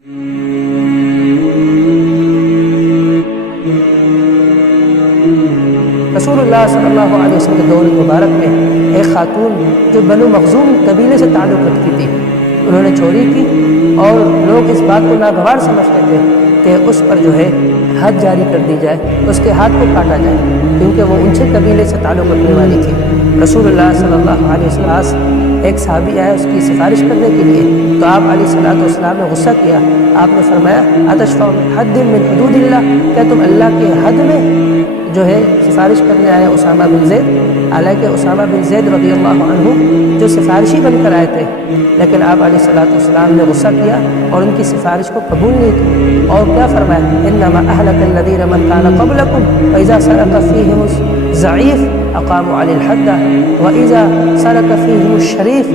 رسول اللہ صلی اللہ علیہ وسلم کے دور مبارک میں ایک خاتون جو بنو مخزوم قبیلے سے تعلق رکھتی تھی، انہوں نے چوری کی اور لوگ اس بات کو ناگوار سمجھتے تھے کہ اس پر جو ہے حد جاری کر دی جائے، اس کے ہاتھ کو کاٹا جائے، کیونکہ وہ ان سے قبیلے سے تعلق رکھنے والی تھی۔ رسول اللہ صلی اللہ علیہ وسلم ایک صحابی آیا اس کی سفارش کرنے کے لیے، تو آپ علیہ الصلوۃ والسلام نے غصہ کیا۔ آپ نے فرمایا اتشفع حد من حدود اللہ، کیا تم اللہ کے حد میں جو ہے سفارش کرنے آئے اسامہ بن زید؟ حالانکہ اسامہ بن زید رضی اللہ عنہ جو سفارشی بن کر آئے تھے، لیکن آپ علیہ الصلوۃ والسلام نے غصہ کیا اور ان کی سفارش کو قبول نہیں کی، اور کیا فرمایا انما اہلک الذین من کان قبلکم واذا سرق فیہم الضعیف اقاموا علی الحد واذا سرق فیہم الشریف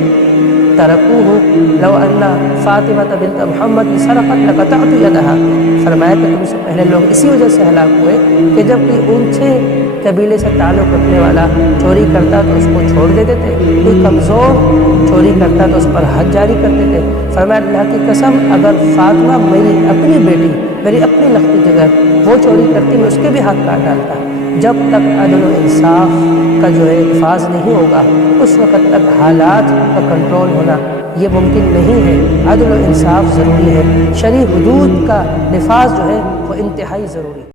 ترکوہ لو ان فاطمہ بنت محمد سرقت لقطعت یدہا۔ فرمایا کہ تم سے پہلے لوگ اسی وجہ سے ہلاک ہوئے کہ جب کوئی اونچے قبیلے سے تعلق رکھنے والا چوری کرتا تو اس کو چھوڑ دیتے تھے، کوئی کمزور چوری کرتا تو اس پر حد جاری کرتے تھے۔ فرمایا اللہ کی قسم اگر فاطمہ میری اپنی بیٹی، میری اپنی لختی جگر وہ چوری کرتی میں اس کے بھی ہاتھ کاٹ ڈالتا۔ جب تک عدل و انصاف کا جو ہے نفاذ نہیں ہوگا اس وقت تک حالات کا کنٹرول ہونا یہ ممکن نہیں ہے۔ عدل و انصاف ضروری ہے، شرعی حدود کا نفاذ جو ہے وہ انتہائی ضروری ہے۔